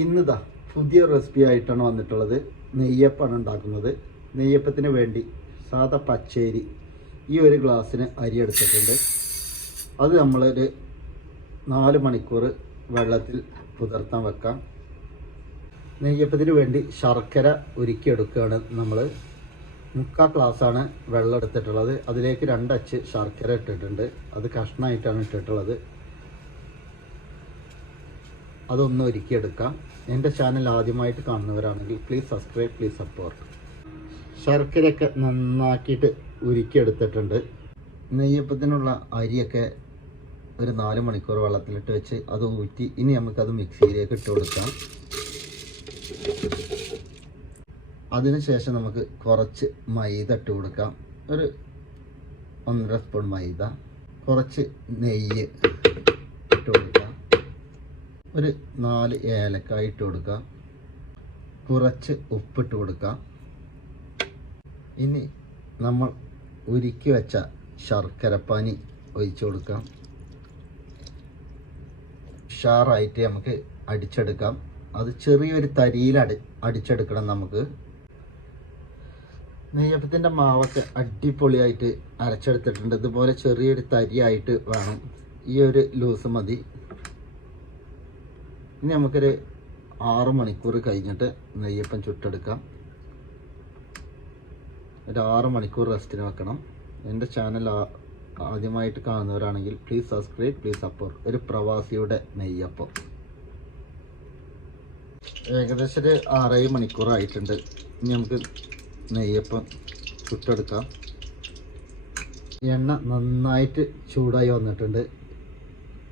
ഇന്നിതാ പുതിയ റെസിപ്പി ആയിട്ടാണ് വന്നിട്ടുള്ളത്. നെയ്യപ്പമാണ് ഉണ്ടാക്കുന്നത്. നെയ്യപ്പത്തിന് വേണ്ടി സാധാ പച്ചരി ഈ ഒരു ഗ്ലാസ്സിന് അരി എടുത്തിട്ടുണ്ട്. അത് നമ്മളൊരു 4 മണിക്കൂർ വെള്ളത്തിൽ കുതിർത്താൻ വെക്കാം. നെയ്യപ്പത്തിന് വേണ്ടി ശർക്കര ഉരുക്കിയെടുക്കുകയാണ്. നമ്മൾ 3/4 ഗ്ലാസ്സാണ് വെള്ളം എടുത്തിട്ടുള്ളത്. അതിലേക്ക് 2 അച്ച് ശർക്കര ഇട്ടിട്ടുണ്ട്. അത് കഷ്ണമായിട്ടാണ് ഇട്ടിട്ടുള്ളത്. അതൊന്ന് ഒരുക്കിയെടുക്കാം. എൻ്റെ ചാനൽ ആദ്യമായിട്ട് കാണുന്നവരാണെങ്കിൽ പ്ലീസ് സബ്സ്ക്രൈബ്, പ്ലീസ് സപ്പോർട്ട്. ശർക്കരയൊക്കെ നന്നാക്കിയിട്ട് ഉരുക്കിയെടുത്തിട്ടുണ്ട്. നെയ്യപ്പത്തിനുള്ള അരിയൊക്കെ ഒരു 4 മണിക്കൂർ വെള്ളത്തിലിട്ട് വെച്ച് അത് ഊറ്റി ഇനി നമുക്കത് മിക്സിയിലേക്ക് ഇട്ട് കൊടുക്കാം. അതിനുശേഷം നമുക്ക് കുറച്ച് മൈദ ഇട്ട് കൊടുക്കാം. ഒരു 1.5 സ്പൂൺ മൈദ, കുറച്ച് നെയ്യ് ഇട്ട് കൊടുക്കാം, ഒരു 4 ഏലക്കായ ഇട്ട് കൊടുക്കാം, കുറച്ച് ഉപ്പിട്ട് കൊടുക്കാം. ഇനി നമ്മൾ ഉരുക്കി വെച്ച ശർക്കരപ്പാനി ഒഴിച്ചു കൊടുക്കാം. ഉഷാറായിട്ട് നമുക്ക് അടിച്ചെടുക്കാം. അത് ചെറിയൊരു തരിയിൽ അടിച്ചെടുക്കണം. നമുക്ക് നെയ്യപ്പത്തിൻ്റെ മാവൊക്കെ അടിപൊളിയായിട്ട് അരച്ചെടുത്തിട്ടുണ്ട്. ഇതുപോലെ ചെറിയൊരു തരിയായിട്ട് വേണം. ഈ ഒരു ലൂസ് മതി. ഇനി നമുക്കൊരു 6 മണിക്കൂർ കഴിഞ്ഞിട്ട് നെയ്യപ്പം ചുട്ടെടുക്കാം. ഒരു 6 മണിക്കൂർ റെസ്റ്റിന് വെക്കണം. എൻ്റെ ചാനൽ ആദ്യമായിട്ട് കാണുന്നവരാണെങ്കിൽ പ്ലീസ് സബ്സ്ക്രൈബ്, പ്ലീസ് സപ്പോർട്ട്. ഒരു പ്രവാസിയുടെ നെയ്യപ്പം ഏകദേശം ഒരു 6 മണിക്കൂറായിട്ടുണ്ട്. ഇനി നമുക്ക് നെയ്യപ്പം ചുട്ടെടുക്കാം. എണ്ണ നന്നായിട്ട് ചൂടായി വന്നിട്ടുണ്ട്.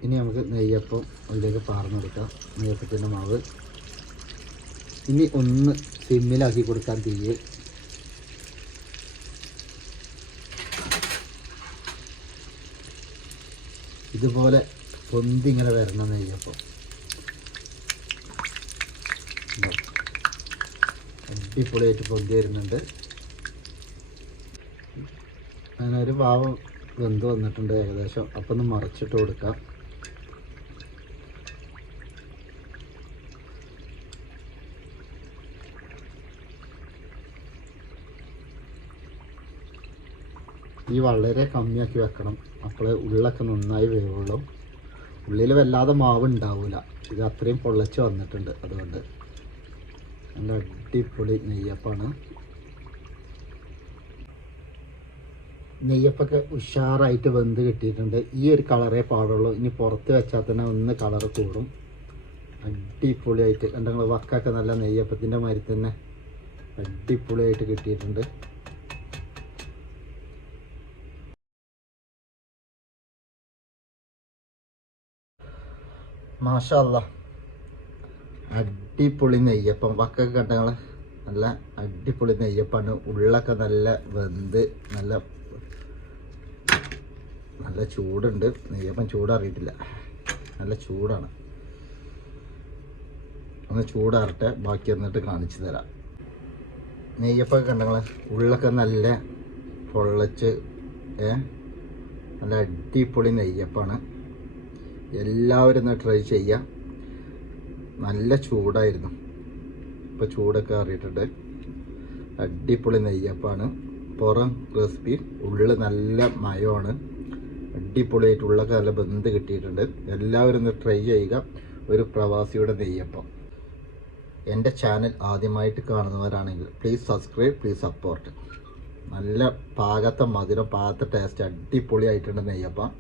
ഇനി നമുക്ക് നെയ്യപ്പം അതിലേക്ക് പാർന്നെടുക്കാം. നെയ്യപ്പത്തിൻ്റെ മാവ് ഇനി ഒന്ന് സിമ്മിലാക്കി കൊടുക്കാൻ തീയ്. ഇതുപോലെ പൊന്തിങ്ങനെ വരണം നെയ്യപ്പം. അടിപൊളിയായിട്ട് പൊന്തി വരുന്നുണ്ട്. അങ്ങനെ ഒരു ഭാവം വെന്ത് വന്നിട്ടുണ്ട് ഏകദേശം. അപ്പം ഒന്ന് മറിച്ചിട്ട് കൊടുക്കാം. ഈ വളരെ കമ്മിയാക്കി വെക്കണം. അപ്പോൾ ഉള്ളൊക്കെ നന്നായി വേവുള്ളൂ. ഉള്ളിൽ വല്ലാതെ മാവ് ഉണ്ടാവില്ല. ഇത് അത്രയും പൊള്ളച്ച് വന്നിട്ടുണ്ട്. അതുകൊണ്ട് നല്ല അടിപൊളി നെയ്യപ്പാണ്. നെയ്യപ്പൊക്കെ ഉഷാറായിട്ട് വെന്ത് കിട്ടിയിട്ടുണ്ട്. ഈ ഒരു കളറേ പാടുള്ളൂ. ഇനി പുറത്ത് വെച്ചാൽ തന്നെ ഒന്ന് കളർ കൂടും. അടിപൊളിയായിട്ട് കണ്ടങ്ങൾ വക്കൊക്കെ നല്ല നെയ്യപ്പത്തിൻ്റെ മാതിരി തന്നെ അടിപൊളിയായിട്ട് കിട്ടിയിട്ടുണ്ട്. മാഷാ അല്ലാ, അടിപൊളി നെയ്യപ്പം. വക്കൊക്കെ കണ്ടങ്ങൾ നല്ല അടിപൊളി നെയ്യപ്പാണ്. ഉള്ളൊക്കെ നല്ല വെന്ത് നല്ല നല്ല ചൂടുണ്ട്. നെയ്യപ്പം ചൂടറിയിട്ടില്ല, നല്ല ചൂടാണ്. ഒന്ന് ചൂടാറട്ടെ, ബാക്കി എന്നിട്ട് കാണിച്ചു തരാം. നെയ്യപ്പൊക്കെ കണ്ടങ്ങൾ ഉള്ളൊക്കെ നല്ല പൊള്ളച്ച് നല്ല അടിപൊളി നെയ്യപ്പാണ്. എല്ലാവരും ഒന്ന് ട്രൈ ചെയ്യാം. നല്ല ചൂടായിരുന്നു. ഇപ്പോൾ ചൂടൊക്കെ അറിയിട്ടുണ്ട്. അടിപൊളി നെയ്യപ്പാണ്. പുറം ക്രിസ്പി, ഉള്ളിൽ നല്ല മയമാണ്. അടിപൊളിയായിട്ട് ഉള്ളൊക്കെ നല്ല ബന്ധ് കിട്ടിയിട്ടുണ്ട്. എല്ലാവരും ഒന്ന് ട്രൈ ചെയ്യുക. ഒരു പ്രവാസിയുടെ നെയ്യപ്പം. എൻ്റെ ചാനൽ ആദ്യമായിട്ട് കാണുന്നവരാണെങ്കിൽ പ്ലീസ് സബ്സ്ക്രൈബ്, പ്ലീസ് സപ്പോർട്ട്. നല്ല പാകത്തെ മധുരം, പാകത്തെ ടേസ്റ്റ്, അടിപൊളിയായിട്ടുണ്ട് നെയ്യപ്പം.